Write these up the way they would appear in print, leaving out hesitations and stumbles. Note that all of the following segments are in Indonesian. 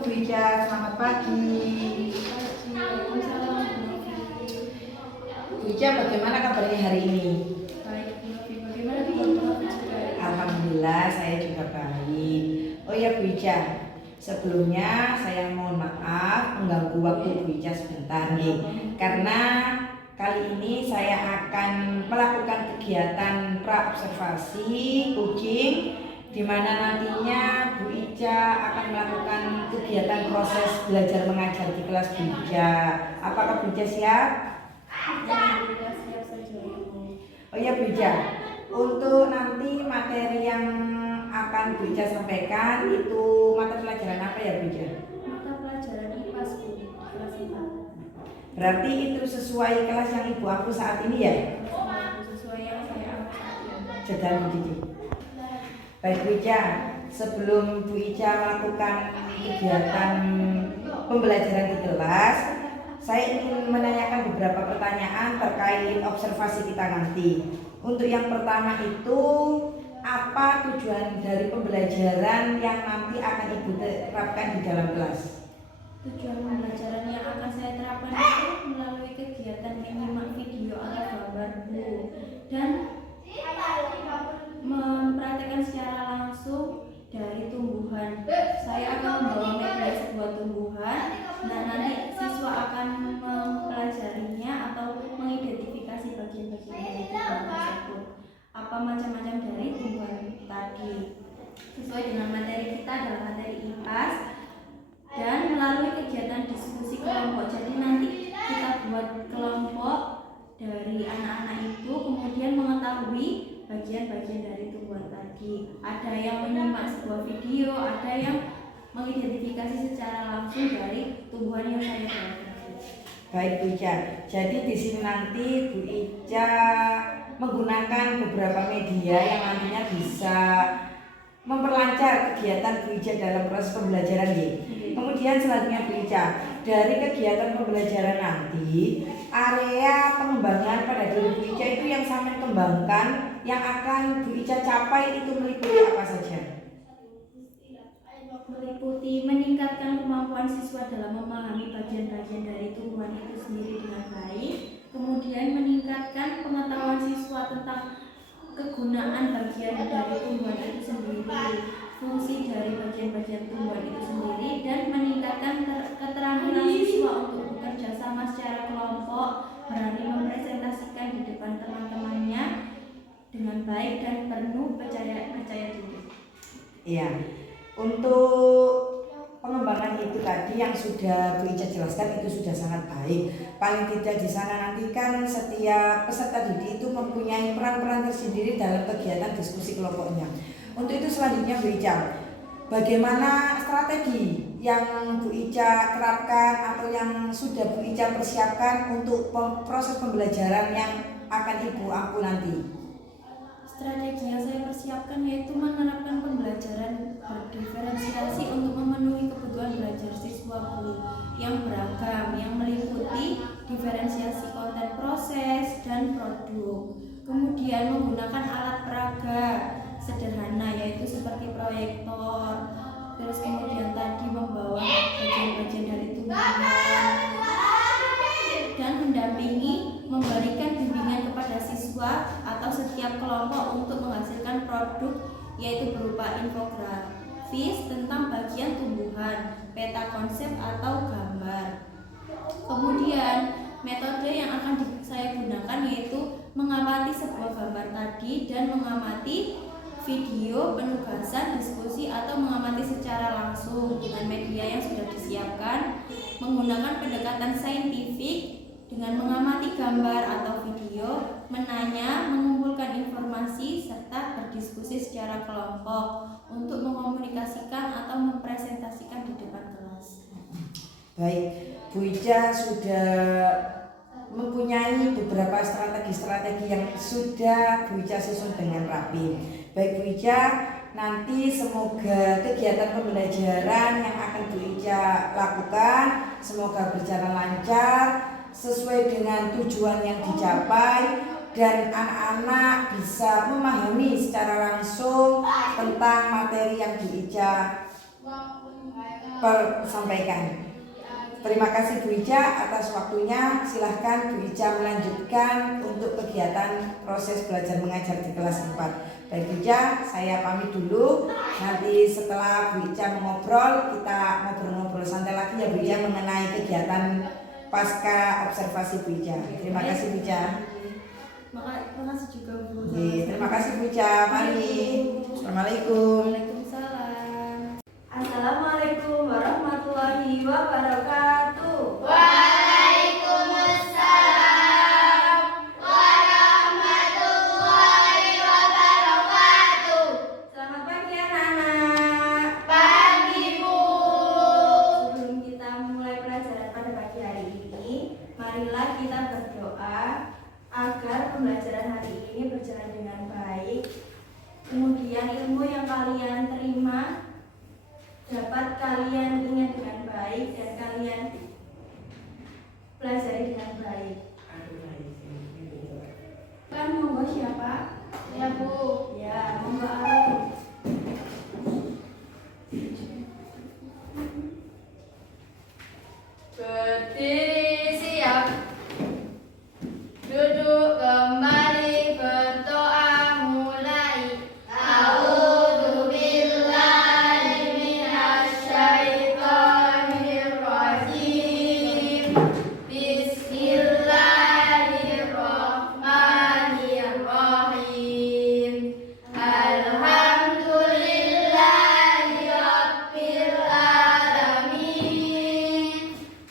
Bu Ica, selamat pagi. Bu Ica, bagaimana kabarnya hari ini? Baik, Bu Novi. Bagaimana kabar Bu Novi juga? Alhamdulillah, saya juga baik. Oh ya Bu Ica, sebelumnya saya mohon maaf mengganggu waktu Bu Ica sebentar nih. Karena kali ini saya akan melakukan kegiatan pra-observasi kucing, di mana nantinya Bu Ica akan melakukan kegiatan proses belajar mengajar di kelas Bu Ica. Apakah Bu Ica siap? Alhamdulillah siap saja, Ibu. Oh ya Bu Ica, untuk nanti materi yang akan Bu Ica sampaikan itu materi pelajaran apa ya Bu Ica? Mata pelajaran IPAS, Bu, kelas 4. Berarti itu sesuai kelas yang Ibu aku saat ini ya? Sesuai yang saya ambil saat ini. Sedang mendidik. Baik Bu Ica, sebelum Bu Ica melakukan kegiatan pembelajaran di kelas, saya ingin menanyakan beberapa pertanyaan terkait observasi kita nanti. Untuk yang pertama itu, apa tujuan dari pembelajaran yang nanti akan Ibu terapkan di dalam kelas? Tujuan pembelajaran yang akan saya terapkan itu melalui kegiatan menyimak video atau gambar, Bu, dan mempraktekkan secara langsung dari tumbuhan. Saya akan membawa media sebuah tumbuhan. Nah, nanti siswa akan mempelajarinya atau mengidentifikasi bagian-bagian dari tumbuhan tersebut. Apa macam-macam dari tumbuhan tadi. Sesuai dengan materi kita adalah materi IPAS, dan melalui kegiatan diskusi kelompok. Jadi nanti kita buat kelompok dari anak-anak itu, kemudian mengetahui bagian-bagian dari tumbuhan tadi. Ada yang menyimak sebuah video, ada yang mengidentifikasi secara langsung dari tumbuhan yang saya pelajari. Baik Bu Ica, jadi di sini nanti Bu Ica menggunakan beberapa media yang nantinya bisa memperlancar kegiatan Bu Ica dalam proses pembelajaran nih. Kemudian selanjutnya Bu Ica, dari kegiatan pembelajaran nanti, area pengembangan pada diri Bu Ica itu yang sampai kembangkan, yang akan Bu Ica capai itu meliputi apa saja? Meliputi meningkatkan kemampuan siswa dalam memahami bagian-bagian dari tumbuhan itu sendiri dengan baik, kemudian meningkatkan pengetahuan siswa tentang kegunaan bagian dari tumbuhan itu sendiri, fungsi dari bagian-bagian tumbuhan itu sendiri, dan meningkatkan keterampilan siswa untuk bekerja sama secara kelompok, berani mempresentasikan di depan teman-temannya dengan baik dan penuh percaya diri. Iya. Untuk pengembangan itu tadi yang sudah Bu Ica jelaskan itu sudah sangat baik. Paling tidak di sana nanti kan setiap peserta didik itu mempunyai peran-peran tersendiri dalam kegiatan diskusi kelompoknya. Untuk itu selanjutnya Bu Ica, bagaimana strategi yang Bu Ica terapkan atau yang sudah Bu Ica persiapkan untuk proses pembelajaran yang akan Ibu ampu nanti? Strategi yang saya persiapkan yaitu menerapkan pembelajaran berdiferensiasi untuk memenuhi kebutuhan belajar siswa, Bu, yang beragam, yang meliputi diferensiasi konten proses dan produk. Kemudian menggunakan alat peraga sederhana yaitu seperti proyektor, terus kemudian tadi membawa bagian-bagian dari tumbuhan, dan mendampingi, memberikan bimbingan kepada siswa atau setiap kelompok untuk menghasilkan produk yaitu berupa infografis tentang bagian tumbuhan, peta konsep atau gambar. Kemudian metode yang akan saya gunakan yaitu mengamati sebuah gambar tadi dan mengamati video penugasan, diskusi, atau mengamati secara langsung dengan media yang sudah disiapkan, menggunakan pendekatan saintifik dengan mengamati gambar atau video, menanya, mengumpulkan informasi, serta berdiskusi secara kelompok untuk mengkomunikasikan atau mempresentasikan di depan kelas. Baik, Bu Ica sudah mempunyai beberapa strategi-strategi yang sudah Bu Ica susun dengan rapi. Baik Bu Ica, nanti semoga kegiatan pembelajaran yang akan Bu Ica lakukan semoga berjalan lancar, sesuai dengan tujuan yang dicapai, dan anak-anak bisa memahami secara langsung tentang materi yang Bu Ica sampaikan. Terima kasih Bu Ica atas waktunya. Silahkan Bu Ica melanjutkan untuk kegiatan proses belajar mengajar di kelas 4. Baik Bu Ica, saya pamit dulu. Nanti setelah Bu Ica mengobrol, kita ngobrol-ngobrol santai lagi ya Bu Ica mengenai kegiatan pasca observasi Bu Ica. Terima kasih Bu Ica. Terima kasih juga Bu. Terima kasih Bu Ica. Mari. Assalamualaikum. Waalaikumsalam. Assalamualaikum warahmatullahi wabarakatuh. Waalaikumsalam warahmatullahi wabarakatuh. Selamat pagi anak-anak. Pagi Bu. Sebelum kita mulai pelajaran pada pagi hari ini, marilah kita berdoa agar pembelajaran hari ini berjalan dengan baik. Kemudian ilmu yang kalian terima dapat kalian ingat dengan baik dan kalian pelajari dengan baik. Kan monggo siapa? Ya Bu. Ya, monggo Arul. Berdiri siap. Duduk kembali, berdoa mulai. A'udzubillahi minasyaitonirrajim. Bismillahirrahmanirrahim. Alhamdulillahi rabbil alamin.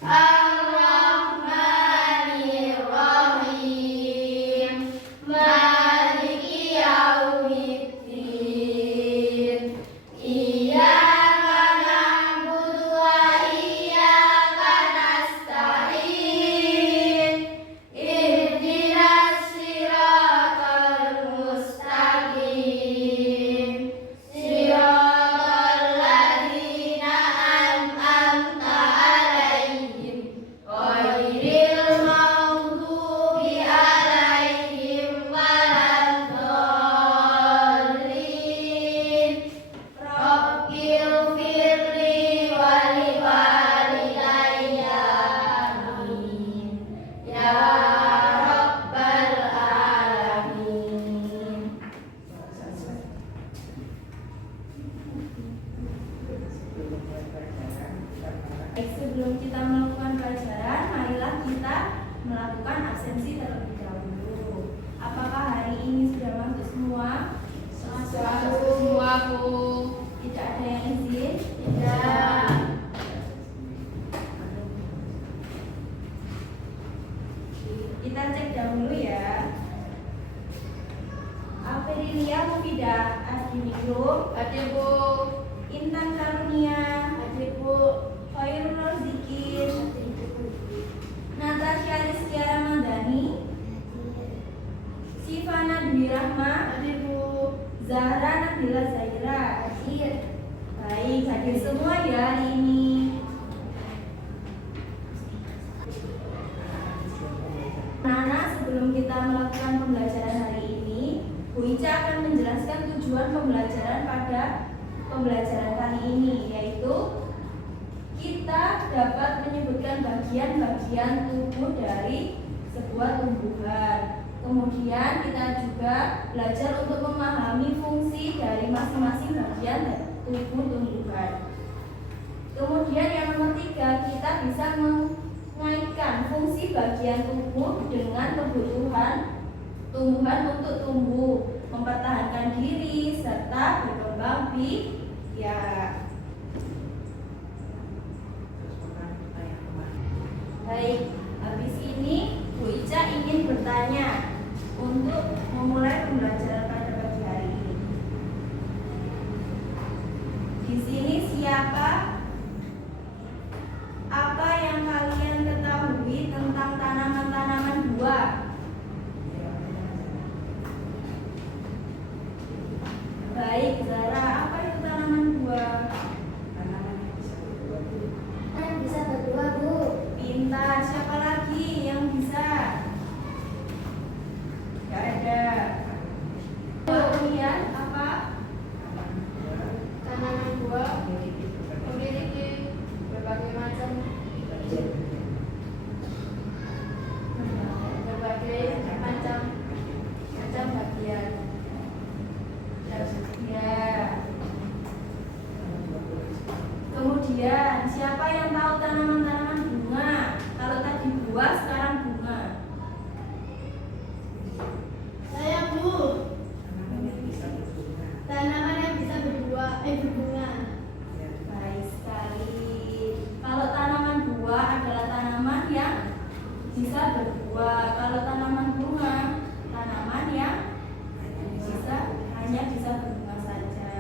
Ar-Rahmanir-Rahim. Maliki yaumiddin. Iyyaka na'budu wa iyyaka nasta'in. Ihdinas siratal mustaqim. Siratal ladzina an'amta 'alaihim ghairil maghdubi 'alaihim waladdallin. Rabbil firli wa liwalidayya amin. Ya rabbal alamin. Baik, sebelum kita melakukan pelajaran, marilah kita melakukan absensi terlebih dahulu. Apakah hari ini sudah masuk semua? Semua Bu. Tidak ada yang izin? Tidak. Kita cek dahulu ya. Aprilia Mufidah Adiningrum, Hadir Bu. Intan Karunia, Hadir Bu. Khairul Rozikin, Natasha Rizkia Ramadhani, Sifana Dwi Rahma, Hadir Bu. Zahra Nabila Zaira. Hadir. Baik, hadir semua ya hari ini. Nana, sebelum kita melakukan pembelajaran hari ini, Bu Ica akan menjelaskan tujuan pembelajaran pada pembelajaran kali ini, yaitu kita dapat menyebutkan bagian-bagian tubuh dari sebuah tumbuhan. Kemudian kita juga belajar untuk memahami fungsi dari masing-masing bagian tubuh tumbuhan. Kemudian yang nomor 3, kita bisa mengaitkan fungsi bagian tubuh dengan kebutuhan tumbuhan untuk tumbuh, mempertahankan diri, serta berkembang biak. Baik, habis ini Bu Ica ingin bertanya untuk memulai pembelajaran pada pagi hari ini. Di sini siapa? Apa yang kalian ketahui tentang tanaman-tanaman buah? Baik, Zara, apa itu tanaman buah? Yang bisa berbuah Bu. Pintar, siapa lagi yang bisa? Gak ada. Kemudian apa? Tanaman buah bagian. Siapa yang tahu tanaman-tanaman bunga? Kalau tadi buah, sekarang bunga. Saya Bu. Tanaman yang bisa berbunga. Baik sekali. Kalau tanaman buah adalah tanaman yang bisa berbuah. Kalau tanaman bunga, tanaman yang hanya bisa berbunga saja.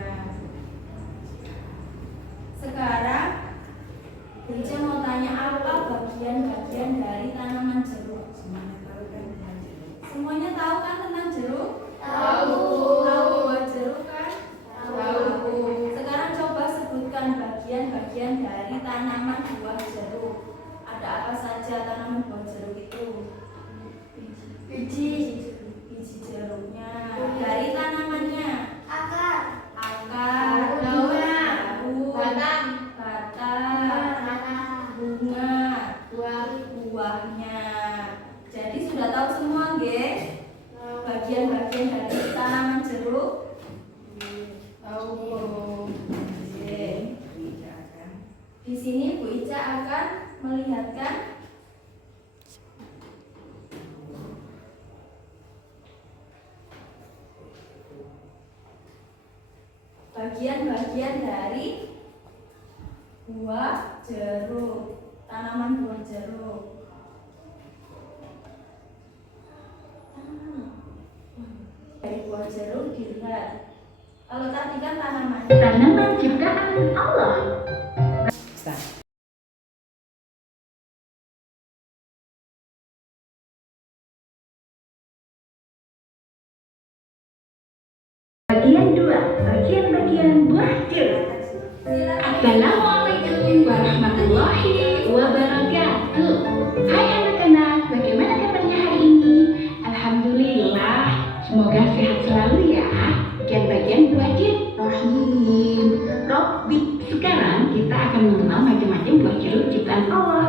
Sekarang Ica mau tanya apa bagian-bagian dari tanaman jeruk? Semuanya tahu kan tentang jeruk? Tahu. Tahu buah jeruk kan? Tahu. Sekarang coba sebutkan bagian-bagian dari tanaman buah jeruk. Ada apa saja tanaman buah jeruk itu? Biji. Biji jeruknya. Dari tanamannya, Akar. akar, Daun. batang, Tanah. bunga, Buah. buahnya. Jadi sudah tahu semua, nggih? Bagian-bagian dari tanaman jeruk. Tahu. Oke. Di sini Bu Ica akan melihatkan bagian-bagian dari buah jeruk, tanaman buah jeruk. Dari buah jeruk dilihat. Kalau tadi kan tanaman. Tanaman ciptaan Allah. Start. Bagian 2, bagian-bagian buah jeruk. Assalamualaikum warahmatullahi wabarakatuh. Hai anak-anak, bagaimana kabarnya hari ini? Alhamdulillah, semoga sehat selalu ya. Bagian-bagian buah jeruk. Rahim, Robbi. Sekarang kita akan mengenal macam-macam buah jeruk ciptaan Allah.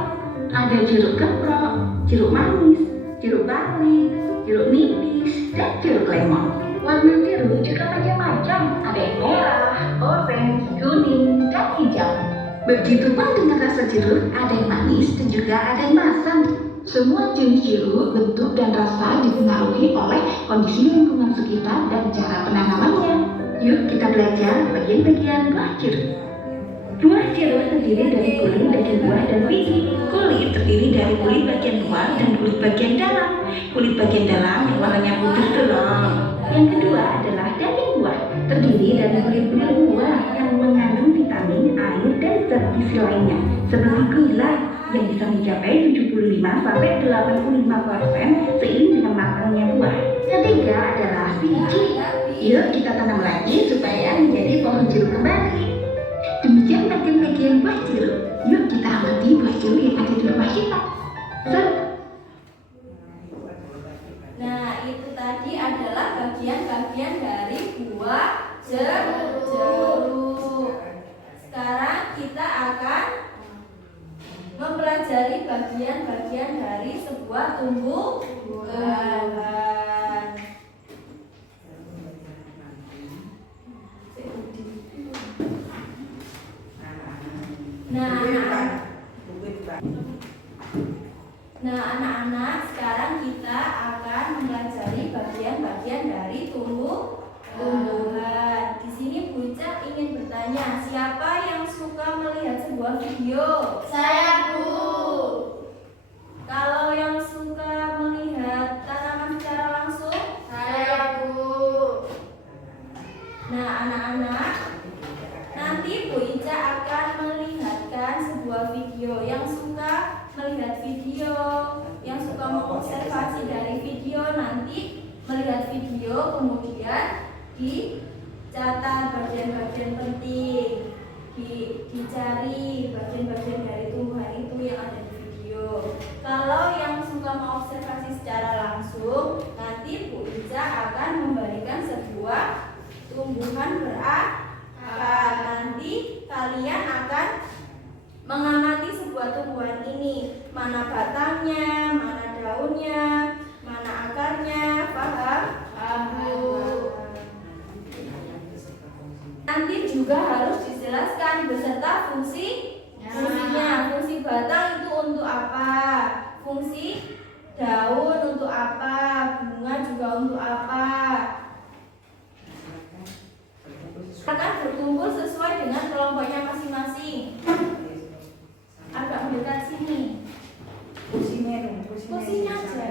Ada jeruk keprok, jeruk manis, jeruk bali, jeruk nipis, dan jeruk lemon. Warna jeruk juga macam-macam, ada yang merah, orange, kuning, dan hijau. Begitu pun dengan rasa jeruk, ada yang manis dan juga ada yang masam. Semua jenis jeruk, bentuk dan rasa dipengaruhi oleh kondisi lingkungan sekitar dan cara penanamannya. Yuk kita belajar bagian-bagian buah jeruk. Buah jeruk terdiri dari kulit, daging buah, dan biji. Kulit terdiri dari kulit bagian luar dan kulit bagian dalam. Kulit bagian dalam yang warnanya putih terang. Yang kedua adalah daging buah, terdiri dari kulit-kulit buah yang mengandung vitamin, air, dan zat gizi lainnya, seperti gula yang bisa mencapai 75-85% seiring dengan matangnya buah. Ketiga adalah biji. Yuk kita tanam lagi supaya menjadi pohon jeruk kembali. Demikian bagian-bagian buah jeruk. Yuk kita amati buah jeruk yang ada di rumah kita. Nah, itu tadi adalah bagian-bagian dari buah jeruk. Sekarang kita akan mempelajari bagian-bagian dari sebuah tumbuhan. Nah, anak-anak, sekarang kita akan mempelajari bagian-bagian dari tumbuhan. Di sini Bu Ica ingin bertanya, siapa yang suka melihat sebuah video? Saya Bu. Kalau yang suka melihat tanaman secara langsung? Saya Bu. Nah, anak-anak, nanti Bu Ica akan melihatkan sebuah video. Yang suka melihat video, yang suka mengobservasi dari video, nanti melihat video, kemudian dicatat bagian-bagian penting, dicari bagian-bagian dari tumbuhan itu yang ada di video. Kalau yang suka mengobservasi secara langsung, nanti Bu Ica akan memberikan sebuah tumbuhan berakar. Nanti kalian akan mengamati sebuah tumbuhan ini, mana batangnya, mana daunnya, mana akarnya, paham? Nanti juga harus dijelaskan beserta fungsi Fungsinya, fungsi batang itu untuk apa? Fungsi daun untuk apa? Bunga juga untuk apa? Akan berkumpul sesuai dengan kelompoknya masing-masing. Agak mendekat sini. Kursi merah, Kursinya aja.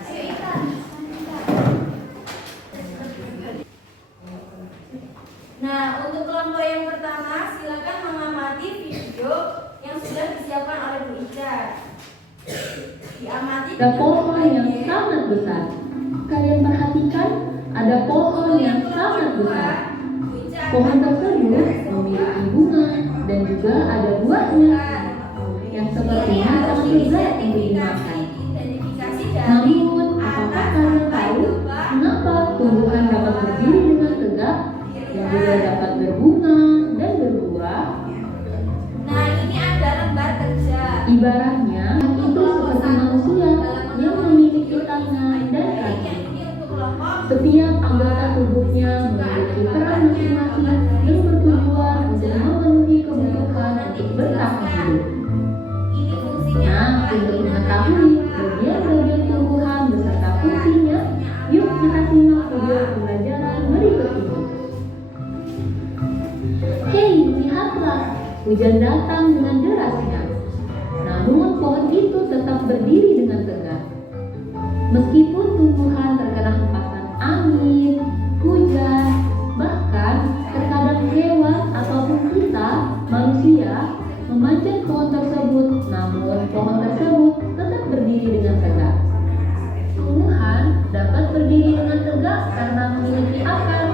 Ayo Ikan. Nah, untuk kelompok yang pertama, silakan mengamati video yang sudah disiapkan oleh Bu Ica. Diamati Ada pohon yang sangat besar. Kalian perhatikan, ada pohon yang sangat besar. Pohon tersebut memiliki bunga dan juga ada buahnya yang sepertinya sangat lezat untuk dimakan. Namun, apakah kalian tahu mengapa tumbuhan dapat berdiri dengan tegak dan juga dapat berbunga dan berbuah? Nah, ini ada lembar kerja. Ibaratnya, itu seperti manusia yang memiliki tangan dan kaki. Ini untuk kelompok. Setiap anggota tubuhnya memiliki peran masing-masing yang bertujuan untuk memenuhi kebutuhan untuk bertahan hidup. Ini fungsinya Nah, apa? untuk mengetahui bagian-bagian tumbuhan beserta fungsinya, yuk kita simak video pembelajaran berikut ini. Hei, lihatlah, hujan datang dengan derasnya. Namun pohon itu tetap berdiri dengan tegak. Meskipun tumbuhan terkena hempasan angin, hujan, bahkan terkadang hewan ataupun kita, manusia, memanjat pohon tersebut, namun pohon tersebut tetap berdiri dengan tegak. Tumbuhan dapat berdiri dengan tegak karena memiliki akar.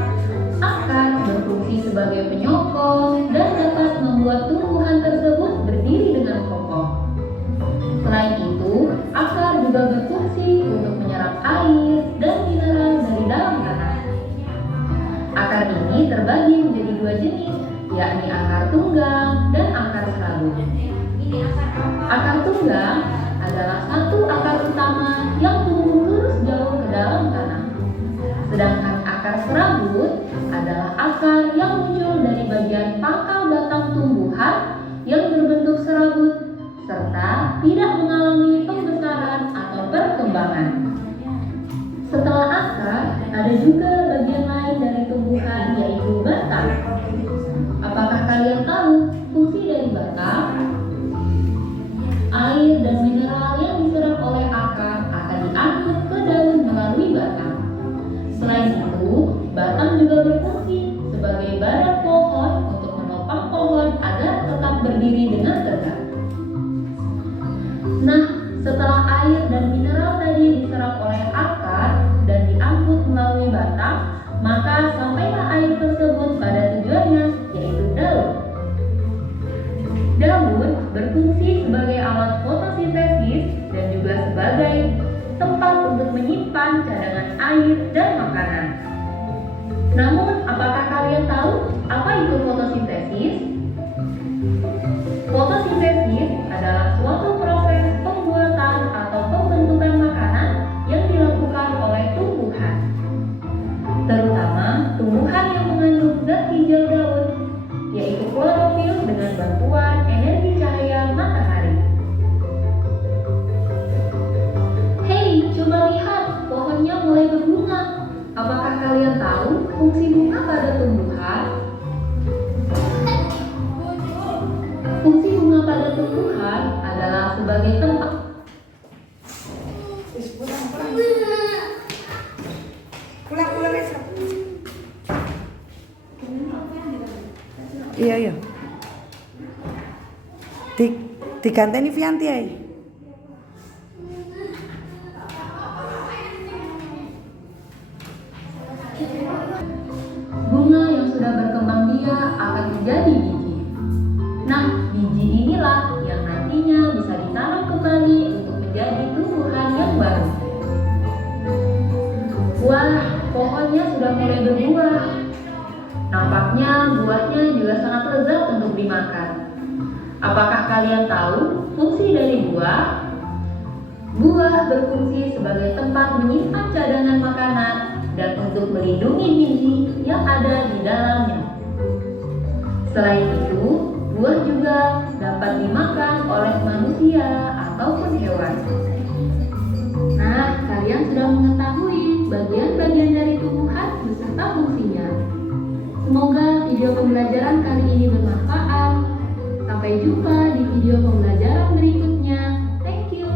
Akar berfungsi sebagai penyokong dan dapat membuat tumbuhan tersebut berdiri dengan kokoh. Selain itu, akar juga berfungsi untuk menyerap air dan mineral dari dalam tanah. Akar ini terbagi menjadi dua jenis, yakni akar tunggang dan akar serabut. Ini akar apa? Akar tunggang adalah satu akar utama yang tumbuh lurus jauh ke dalam tanah. Sedangkan akar serabut adalah akar yang muncul dari bagian pangkal batang tumbuhan yang berbentuk serabut serta tidak mengalami pembesaran atau perkembangan. Setelah akar, ada juga bagian lain dari tumbuhan yaitu batang. Apakah kalian tahu fungsi dari batang? Air dan mineral yang diserap oleh akar akan diangkut ke daun melalui batang. Selain itu, batang juga berfungsi sebagai badan pohon untuk menopang pohon agar tetap berdiri dengan tegak. Nah, setelah air dan mineral tadi diserap oleh akar dan diangkut melalui batang, maka sampailah air tersebut pada tujuannya, yaitu daun. Daun berfungsi sebagai alat fotosintesis dan juga sebagai tempat untuk menyimpan cadangan air dan makanan. Namun, apakah kalian tahu apa itu fotosintesis? Fotosintesis adalah suatu proses pembuatan atau pembentukan makanan yang dilakukan oleh tumbuhan, terutama tumbuhan yang mengandung zat hijau daun, yaitu klorofil dengan bantuan energi cahaya matahari. Hei, coba lihat, pohonnya mulai berbunga. Apakah kalian tahu fungsi bunga pada tumbuhan? Fungsi bunga pada tumbuhan adalah sebagai tempat Pulang esok. Iya iya. Diganteni Vianti ae. bunga yang sudah berkembang biak akan menjadi biji. Nah, biji inilah yang nantinya bisa ditanam kembali untuk menjadi tumbuhan yang baru. Wah, pohonnya sudah mulai berbuah. Nampaknya buahnya juga sangat lezat untuk dimakan. Apakah kalian tahu fungsi dari buah? Buah berfungsi sebagai tempat menyimpan cadangan makanan melindungi biji yang ada di dalamnya. Selain itu, buah juga dapat dimakan oleh manusia ataupun hewan. Nah, kalian sudah mengetahui bagian-bagian dari tumbuhan beserta fungsinya. Semoga video pembelajaran kali ini bermanfaat. Sampai jumpa di video pembelajaran berikutnya. Thank you.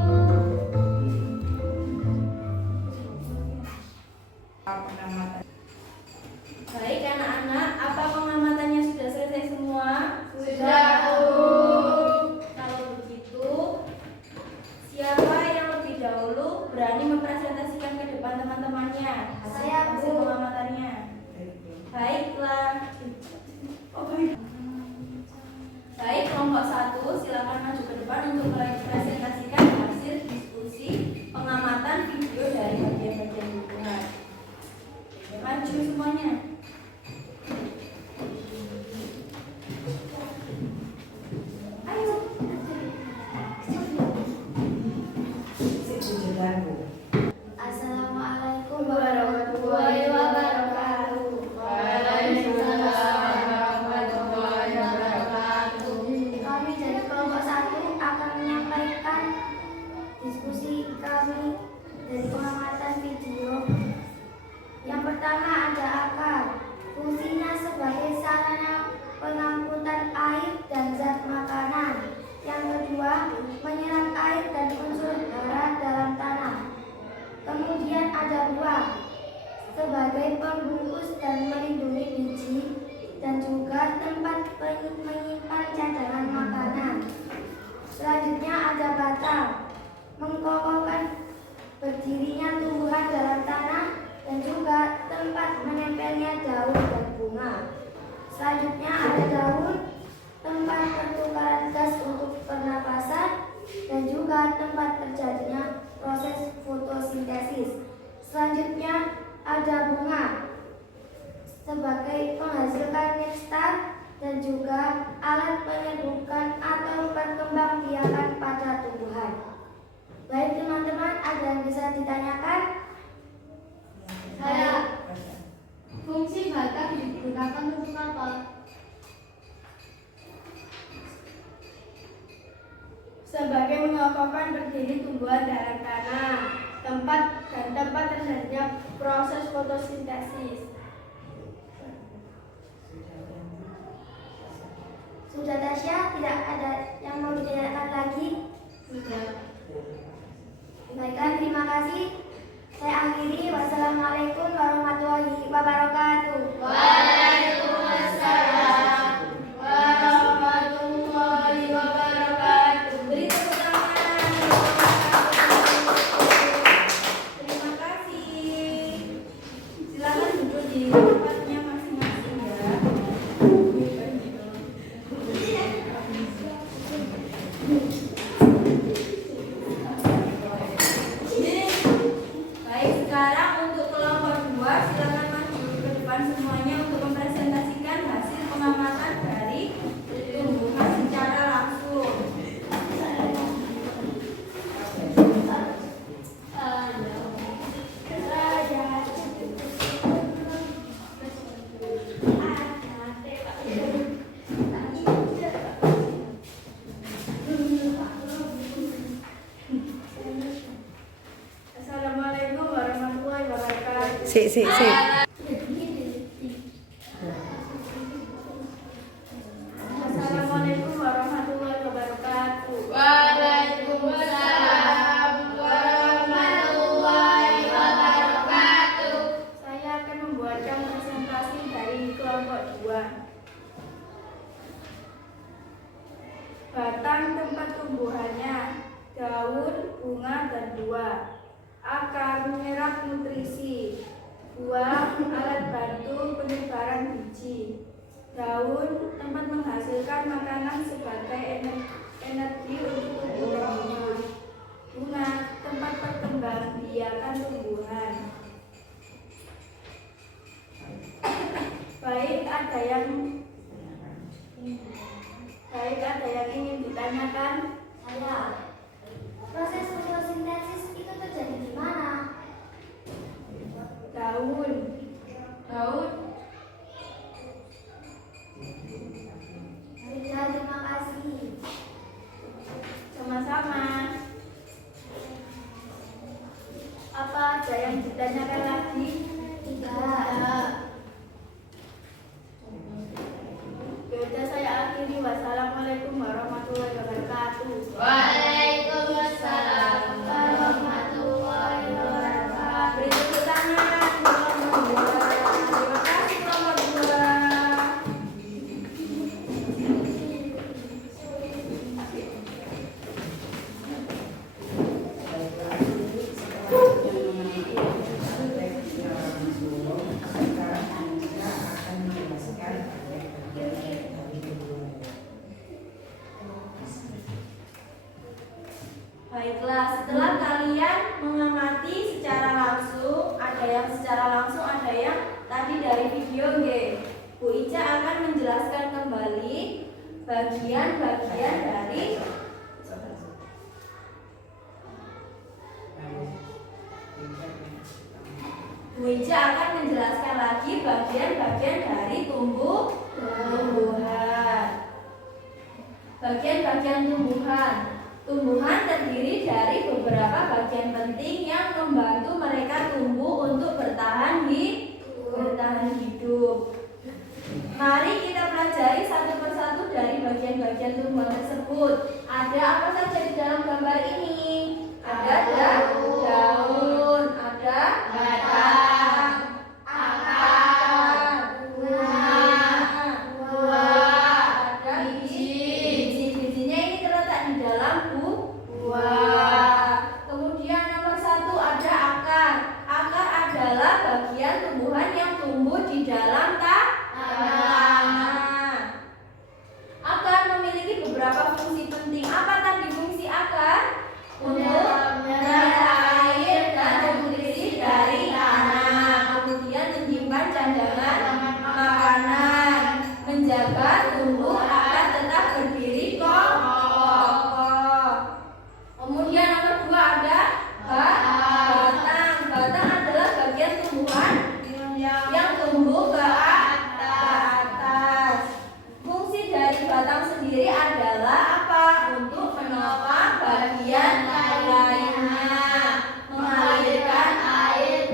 Baik anak-anak, apa pengamatannya sudah selesai semua? Sudah, Bu. Kalau begitu, siapa yang lebih dahulu berani mempresentasikan ke depan teman-temannya Saya, Bu. hasil pengamatannya? Baiklah. Baik, kelompok 1 silakan maju ke depan untuk mempresentasikan hasil diskusi pengamatan video dari bagian-bagian dukungan. Maju semuanya. Ayo. Assalamualaikum warahmatullahi wabarakatuh. Waalaikumsalam warahmatullahi wabarakatuh. Kami dari kelompok 1 akan menyampaikan diskusi kami dari pengamatan video. Yang pertama ada akar. Fungsinya sebagai sarana pengangkutan air dan zat makanan. Yang kedua, menyerap air dan unsur hara dalam tanah. Kemudian ada buah sebagai pembungkus dan melindungi biji dan juga tempat menyimpan cadangan makanan. Selanjutnya ada batang, mengkokohkan berdirinya tumbuhan dalam tanah dan juga tempat menempelnya daun dan bunga. Selanjutnya ada daun, tempat pertukaran gas untuk pernapasan dan juga tempat terjadinya proses fotosintesis. Selanjutnya ada bunga sebagai penghasilkan nektar dan juga alat penyerbukan atau perkembangbiakan pada tumbuhan. Baik teman-teman, ada yang bisa ditanyakan? Saya. Fungsi batang digunakan untuk apa? Sebagai mengokohkan berdiri tumbuhan dalam tanah, tempat terjadinya proses fotosintesis. Sudah Tasya, tidak ada yang mau ditanyakan lagi? Sudah. Baiklah, terima kasih. Saya akhiri. Wassalamualaikum warahmatullahi wabarakatuh. Waalaikumsalam warahmatullahi wabarakatuh. Beri tepuk tangan. Terima kasih. Silakan duduk di tempatnya masing-masing ya. Baik, sekarang untuk kelompok 2 silakan maju ke depan semuanya untuk mempresentasikan hasil pengamatan dari tumbuhan secara langsung. Assalamualaikum warahmatullahi wabarakatuh. Sik. Assalamualaikum warahmatullahi wabarakatuh. Waalaikumsalam warahmatullahi wabarakatuh. Saya akan membuatkan presentasi dari kelompok 2. Batang tempat tumbuhannya, daun, bunga, dan buah. Akar menyerap nutrisi, buah alat bantu penyebaran biji, daun tempat menghasilkan makanan sebagai energi untuk tubuh dan bunga, bunga tempat perkembangbiakan tumbuhan. Baik, ada yang ingin ditanyakan? Saya. Proses fotosintesis itu terjadi di mana? Daun Apa ada yang ditanyakan lagi? Tidak. Yaudah saya akhiri. Wassalamualaikum warahmatullahi wabarakatuh. Waalaikumsalam warahmatullahi wabarakatuh. Beri tepuk tangan. Terima kasih nomor 2. Baiklah, setelah kalian mengamati secara langsung, ada yang secara langsung, ada yang tadi dari video game. Bu Ica akan menjelaskan kembali bagian-bagian dari Bu Ica akan menjelaskan lagi bagian-bagian dari tumbuhan. Bagian-bagian tumbuhan. Tumbuhan terdiri dari beberapa bagian penting yang membantu mereka tumbuh untuk bertahan hidup. Mari kita pelajari satu persatu dari bagian-bagian tumbuhan tersebut. Ada apa saja di dalam gambar ini? Ada daun, ada batang, akar, buah, ada biji. Bijinya ini terletak di dalam buah. Kemudian nomor 1 ada akar. Akar adalah bagian tumbuhan yang tumbuh di dalam tanah. Akar memiliki beberapa fungsi penting. Apa tadi fungsi akar? Untuk menarik air dan nutrisi dari tanah. Kemudian menyimpan cadangan makanan, menjaga tumbuh agar tetap berdiri kokoh. Kemudian nomor 2 ada batang. Batang adalah bagian tumbuhan yang tumbuh ke atas. Fungsi dari batang sendiri adalah apa? Untuk menopang bagian lainnya, mengalirkan air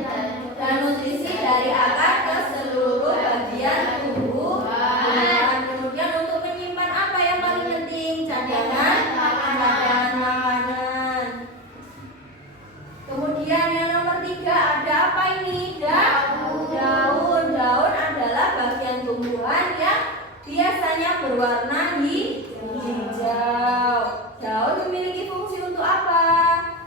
dan nutrisi dari akar ke seluruh bagian tumbuhan. Kemudian untuk menyimpan apa yang paling penting? Cadangan makanan. Kemudian yang nomor 3 ada apa ini? Daun. Daun adalah bagian tumbuhan yang biasanya berwarna hijau. Daun memiliki fungsi untuk apa?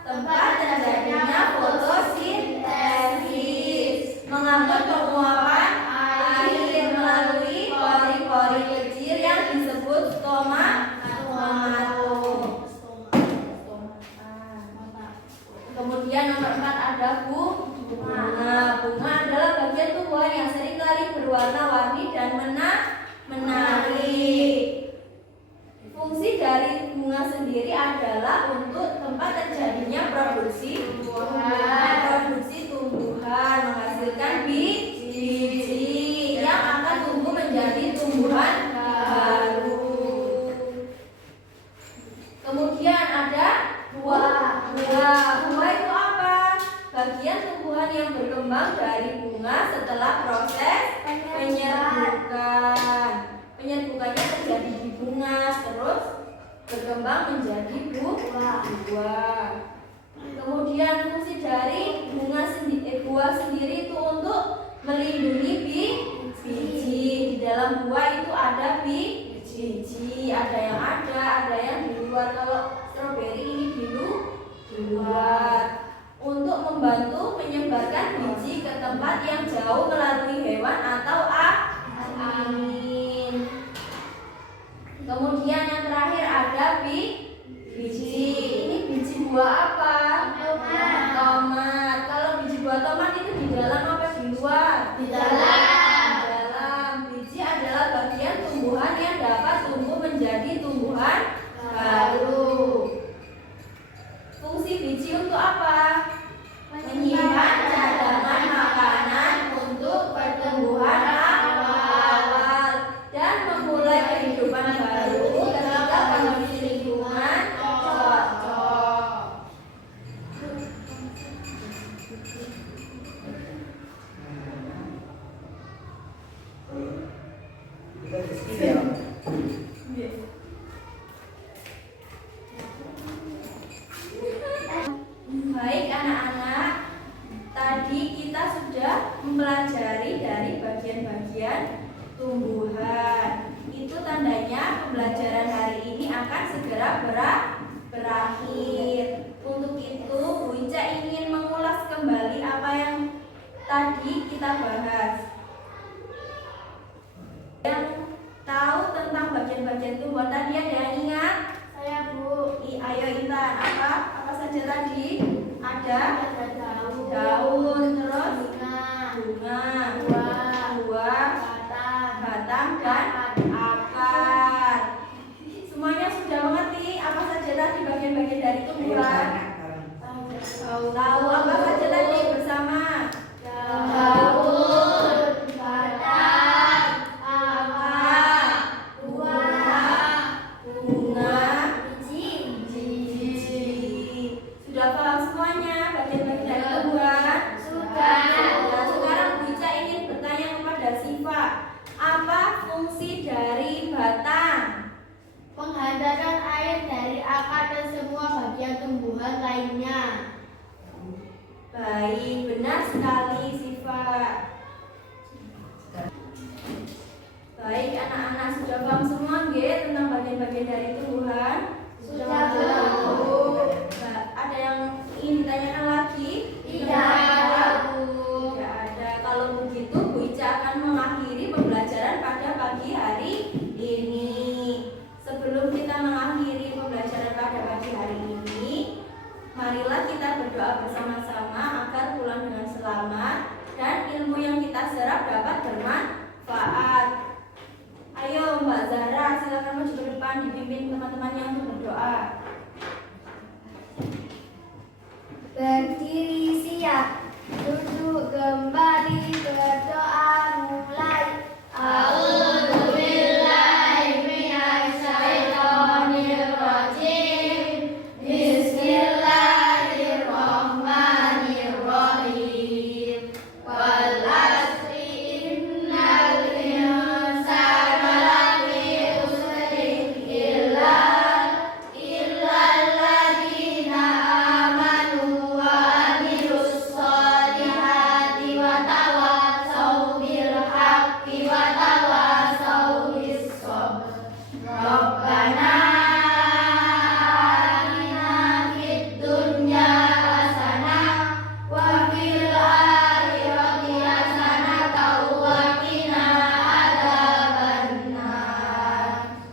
Tempat terjadinya fotosintesis, mengangkut penguapan air melalui pori-pori kecil yang disebut stomatomatum. Kemudian nomor 4 ada bunga. Bunga adalah bagian tumbuhan yang seringkali berwarna-warni dan menarik. Fungsi dari bunga sendiri adalah untuk tempat terjadinya produksi tumbuhan, menghasilkan biji yang akan tumbuh menjadi tumbuhan baru. Kemudian ada buah. Buah itu apa? Bagian tumbuhan yang berkembang dari bunga setelah proses penyerbukan. Penyerbukannya terjadi di bunga, terus berkembang menjadi buah. Kemudian fungsi dari buah sendiri itu untuk melindungi biji. Di dalam buah itu ada biji, ada yang di luar. Kalau stroberi ini di luar. Untuk membantu menyebarkan biji ke tempat yang jauh melalui hewan atau angin. Kemudian yang terakhir ada biji. Ini biji buah apa? Tomat. Kalau biji buah tomat itu di dalam apa di luar? Di dalam. Biji adalah bagian tumbuhan yang dapat tumbuh menjadi tumbuhan baru. Fungsi biji untuk apa? Menyimpan cadangan makanan untuk tumbuhan. Itu tandanya pembelajaran hari ini akan segera berakhir. Untuk itu, Bu Ica ingin mengulas kembali apa yang tadi kita bahas. Yang tahu tentang bagian-bagian tumbuhan tadi ada yang ingat? Saya Bu. Ayo Intan, apa saja tadi? Ada Daun. daun, terus Bunga. buah, batang dan akar. Semuanya sudah mengerti apa saja tadi bagian-bagian dari tumbuhan? Tahu apa saja tadi bersama? Daun. Batang. Akar, Buah. bunga, Biji. sudah paham semuanya bagian-bagian dari tumbuhan? Sudah. Nah, sekarang Bu Ica ingin bertanya kepada Siva, apa fungsi dari batang? Menghantarkan air dari akar dan semua bagian tumbuhan lainnya. Baik, benar sekali Siva. Baik, anak-anak sudah paham semua nggih tentang bagian-bagian dari tumbuhan? Sudah, Bu. Ada yang ingin ditanyakan lagi? Tidak ada, Bu. Tidak ada. Kalau begitu, Bu Ica akan mengakhiri pembelajaran pada pagi hari ini. Sebelum kita mengakhiri pembelajaran pada pagi hari ini, marilah kita berdoa bersama-sama agar pulang dengan selamat dan ilmu yang kita serap dapat bermanfaat. Ayo Mbak Zahra, silakan maju ke depan dipimpin teman-temannya untuk berdoa. Berdiri siap, duduk kembali, berdoa mulai. A'udzubillahi minasyaitonirrajim. Bismillahirrahmanirrahim. Wal asri innal insana lafi khusrin illalladzina amanu wa amilus solihati wa tawasaw bil haqqi wa tawasaw bis sabr. Rabbana atina fid dunya hasanah wa fil akhirati hasanah wa qina adzabannar.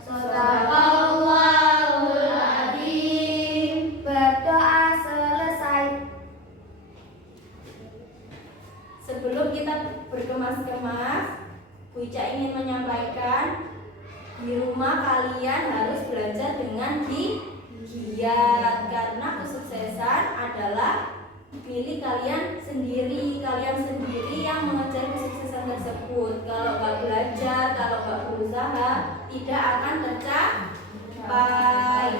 Shadaqallahul adzim. Berdoa selesai. Sebelum kita berkemas-kemas, Bu Ica ingin menyampaikan di rumah kalian harus belajar dengan giat karena kesuksesan adalah pilih kalian sendiri yang mengejar kesuksesan tersebut. Kalau nggak belajar, kalau nggak berusaha, tidak akan tercapai.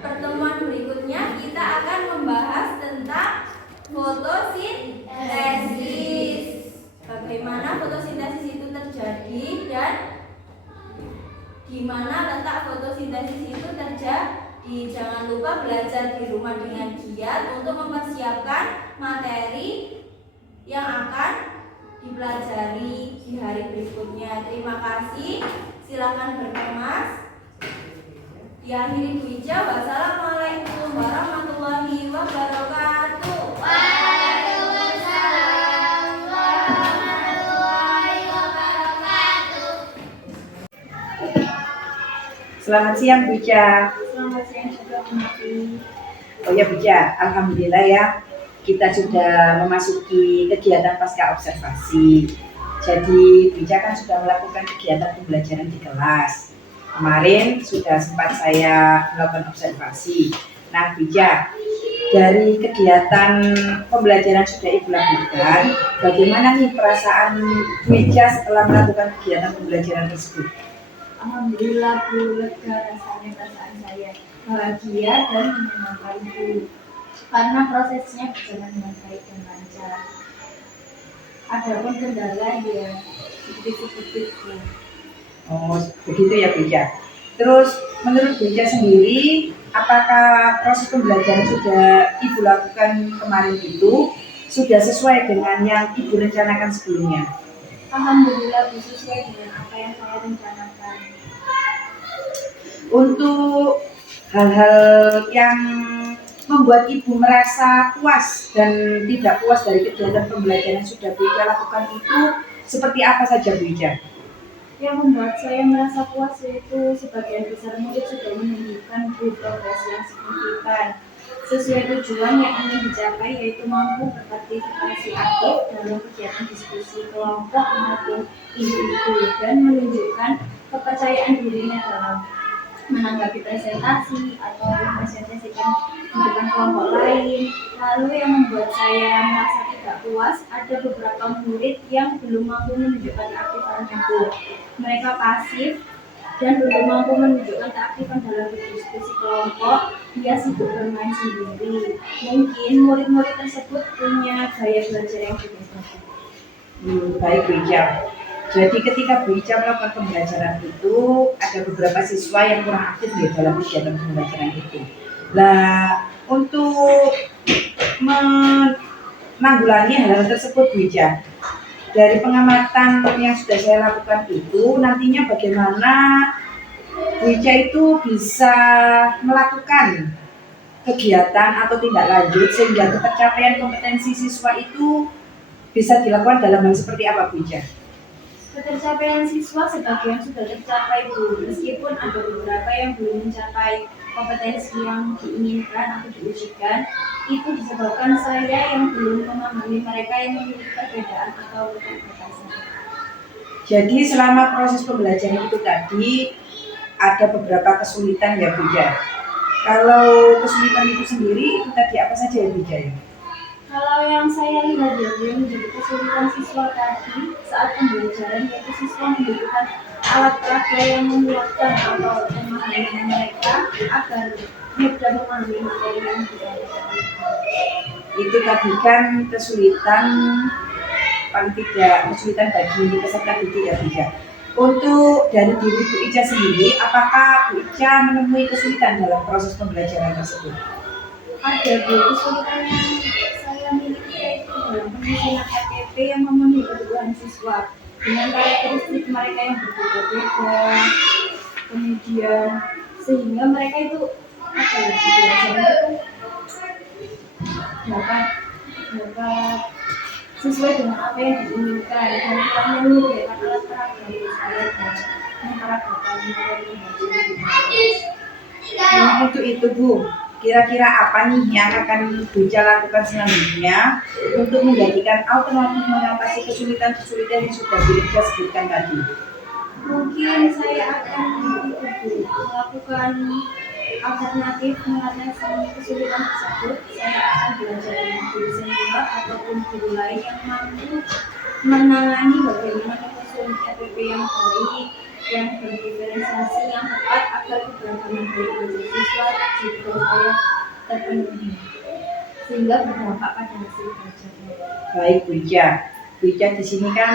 Pertemuan berikutnya kita akan membahas tentang fotosintesis. Bagaimana fotosintesis itu terjadi dan di mana letak fotosintesis itu terjadi. Jangan lupa belajar di rumah dengan giat untuk mempersiapkan materi yang akan dipelajari di hari berikutnya. Terima kasih. Silakan berkemas. Diakhiri Bu Ica. Wassalamualaikum warahmatullahi wabarakatuh. Waalaikumsalam warahmatullahi wabarakatuh. Selamat siang Bu Ica. Selamat siang juga Bu Nafi. Oh ya Bu Ica, alhamdulillah ya kita sudah memasuki kegiatan pasca observasi. Jadi Bu Ica kan sudah melakukan kegiatan pembelajaran di kelas. Kemarin sudah sempat saya melakukan observasi. Nah Bu Ica, dari kegiatan pembelajaran sudah Ibu lakukan, bagaimana nih perasaan Bu Ica setelah melakukan kegiatan pembelajaran tersebut? Alhamdulillah Bu, lega rasanya perasaan saya, bahagia dan menyenangkan Bu, karena prosesnya berjalan dengan baik dan lancar. Adapun kendala ya sedikit-sedikit Bu. Oh, begitu ya Bu Ica. Terus menurut Bu Ica sendiri, apakah proses pembelajaran sudah Ibu lakukan kemarin itu sudah sesuai dengan yang Ibu rencanakan sebelumnya? Alhamdulillah Bu, sesuai dengan apa yang saya rencanakan. Untuk hal-hal yang membuat Ibu merasa puas dan tidak puas dari kegiatan pembelajaran yang sudah Bu Ica lakukan itu seperti apa saja Bu Ica? Yang membuat saya merasa puas yaitu sebagian besar murid sudah menunjukkan progres yang signifikan sesuai tujuan yang ingin dicapai, yaitu mampu berpartisipasi aktif dalam kegiatan diskusi kelompok maupun individu dan menunjukkan kepercayaan dirinya dalam menanggapi presentasi atau mempresentasikan di depan kelompok lain. Lalu yang membuat saya merasa tidak puas, ada beberapa murid yang belum mampu menunjukkan keaktifan itu. Mereka pasif dan belum mampu menunjukkan keaktifan dalam berdiskusi kelompok. Dia sibuk bermain sendiri. Mungkin murid-murid tersebut punya gaya belajar yang berbeda. Baik Bu Ica. Jadi ketika Bu Ica melakukan pembelajaran itu ada beberapa siswa yang kurang aktif di dalam kegiatan pembelajaran itu. Nah, untuk menanggulangi hal-hal tersebut Bu Ica, dari pengamatan yang sudah saya lakukan itu nantinya bagaimana Bu Ica itu bisa melakukan kegiatan atau tindak lanjut sehingga pencapaian kompetensi siswa itu bisa dilakukan dalam hal seperti apa Bu Ica? Pencapaian siswa sebagian sudah tercapai Bu, meskipun ada beberapa yang belum mencapai kompetensi yang diinginkan atau diujikan. Itu disebabkan saya yang belum memahami mereka yang memiliki perbedaan atau keterbatasan. Jadi selama proses pembelajaran itu tadi ada beberapa kesulitan ya Bu Ica. Kalau kesulitan itu sendiri itu tadi apa saja ya Bu Ica? Kalau yang saya lihat yang menjadi kesulitan siswa tadi saat pembelajaran, yaitu siswa membutuhkan alat peraga yang menguatkan atau memahami mereka agar mudah memahami materi yang diajarkan. Itu tadi kan kesulitan, paling tidak kesulitan bagi peserta didik ya Bu Ica. Untuk dari diri Bu Ica sendiri, apakah Bu Ica menemui kesulitan dalam proses pembelajaran tersebut? Ada kesulitan yang saya miliki yaitu dalam penyusunan RPP yang memenuhi kebutuhan siswa dengan karakteristik mereka yang berbeda-beda, kemudian sehingga mereka itu belajar itu dapat sesuai dengan apa yang diinginkan dan tidak menyediakan alat peraga bagi saya dan memperagakan materi Nah, untuk itu Bu, kira-kira apa nih yang akan Bu Ica lakukan selanjutnya untuk menjadikan alternatif mengatasi kesulitan-kesulitan yang sudah Bu Ica sebutkan tadi? Mungkin saya akan melakukan alternatif mengatasi kesulitan tersebut. Saya akan belajar dengan guru senior ataupun guru lain yang mampu menangani bagaimana menyusun RPP yang baik, yang berdiferensiasi yang tepat agar keberagaman dari siswa juga saya terpenuhi sehingga berdampak pada hasil belajarnya. Baik Bu Ica. Bu Ica di sini kan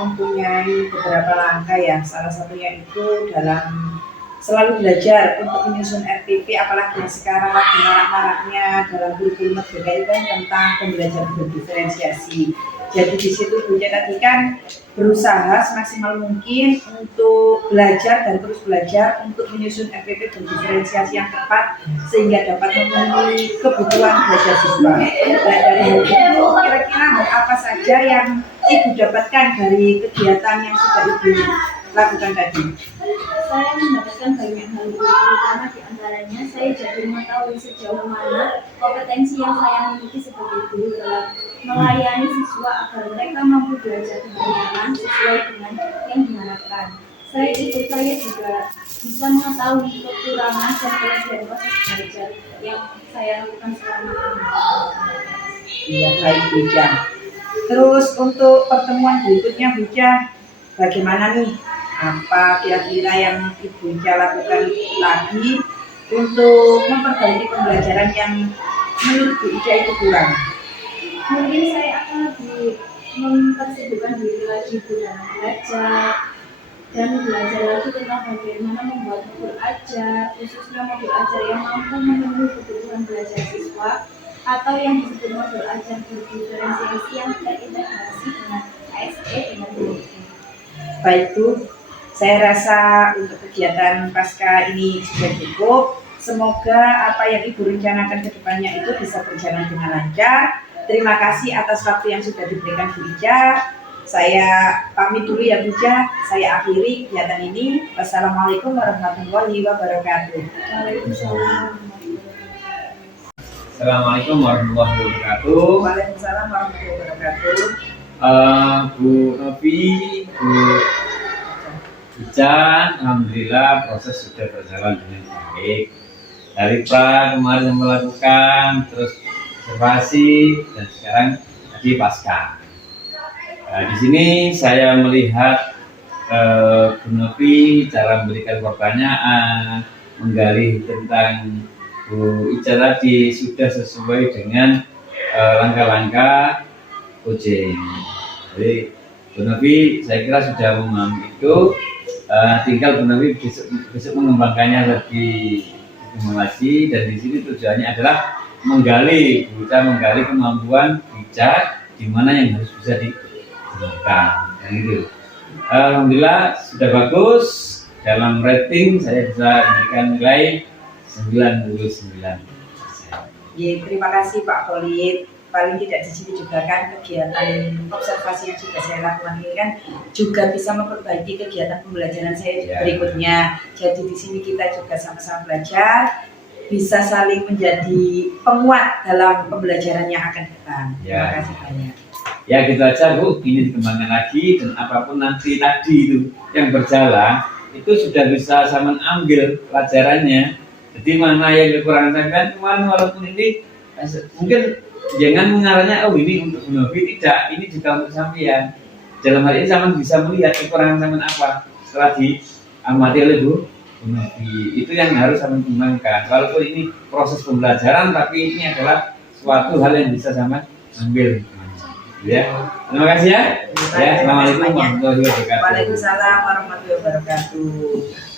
mempunyai beberapa langkah ya. Salah satunya itu dalam selalu belajar untuk menyusun RPP, apalagi yang sekarang lagi marak-maraknya dalam kurikulum merdeka itu kan tentang pembelajaran berdiferensiasi. Jadi di situ Bu Ica tadi kan berusaha semaksimal mungkin untuk belajar dan terus belajar untuk menyusun RPP berdiferensiasi yang tepat sehingga dapat memenuhi kebutuhan belajar siswa. Nah, dari hal itu kira-kira hal apa saja yang Ibu dapatkan dari kegiatan yang sudah Ibu lakukan tadi? Saya mendapatkan banyak hal itu, terutama diantaranya saya jadi mengetahui sejauh mana kompetensi yang saya miliki sebagai guru dalam melayani siswa agar mereka mampu belajar dengan nyaman sesuai dengan yang diharapkan. Saya juga bisa mengetahui kekurangan dan kelebihan proses belajar yang saya lakukan selama ini. Iya, baik Bu Ica. Terus untuk pertemuan berikutnya Bu Ica, bagaimana nih? Apa kira-kira yang Ibu Ica lakukan lagi untuk memperbaiki pembelajaran yang menurut Bu Ica itu kurang? Mungkin saya akan lebih mempersibukkan diri lagi dalam belajar dan belajar lagi tentang bagaimana membuat modul ajar, khususnya modul ajar yang mampu memenuhi kebutuhan belajar siswa atau yang disebut modul ajar berdiferensiasi yang terintegrasi dengan ASE dengan BOP. Baik Bu, saya rasa untuk kegiatan pasca ini sudah cukup. Semoga apa yang Ibu rencanakan ke depannya itu bisa berjalan dengan lancar. Terima kasih atas waktu yang sudah diberikan Bu Ica. Saya pamit dulu ya Bu Ica. Saya akhiri kegiatan ini. Wassalamualaikum warahmatullahi wabarakatuh. Assalamualaikum warahmatullahi wabarakatuh. Waalaikumsalam warahmatullahi wabarakatuh. Bu Novi, Bu Ica, alhamdulillah proses sudah berjalan dengan baik. Dari kemarin melakukan, terus observasi, dan sekarang tadi pasca. Di sini saya melihat Bu Novi cara memberikan pertanyaan, menggali tentang Bu Ica tadi sudah sesuai dengan langkah-langkah coaching. Jadi Bu Novi saya kira sudah memahami itu. Tinggal Bu Novi besok mengembangkannya lebih lagi, dan di sini tujuannya adalah menggali kemampuan Ica di mana yang harus bisa dikembangkan. Gitu. Alhamdulillah sudah bagus. Dalam rating saya bisa memberikan nilai 99%. Ya, terima kasih Pak Khalid. Paling tidak di sini juga kan kegiatan observasi yang sudah saya lakukan ini kan juga bisa memperbaiki kegiatan pembelajaran saya berikutnya. Jadi di sini kita juga sama-sama belajar, bisa saling menjadi penguat dalam pembelajaran yang akan datang. Terima kasih banyak. Ya gitu aja Bu, ini dikembangkan lagi, dan apapun nanti tadi itu yang berjalan itu sudah bisa sama ambil pelajarannya. Jadi mana yang kekurangan sampean kemarin, walaupun ini mungkin jangan mengarahnya ini untuk Bu Novi, tidak, ini juga untuk sampean. Dalam hal ini sampean bisa melihat kekurangan sampean apa setelah diamati oleh Bu Novi. Itu yang harus sampean kembangkan. Walaupun ini proses pembelajaran, tapi ini adalah suatu hal yang bisa sampean ambil. Ya, terima kasih ya. Ya, assalamualaikum warahmatullahi wabarakatuh. Waalaikumsalam warahmatullahi wabarakatuh.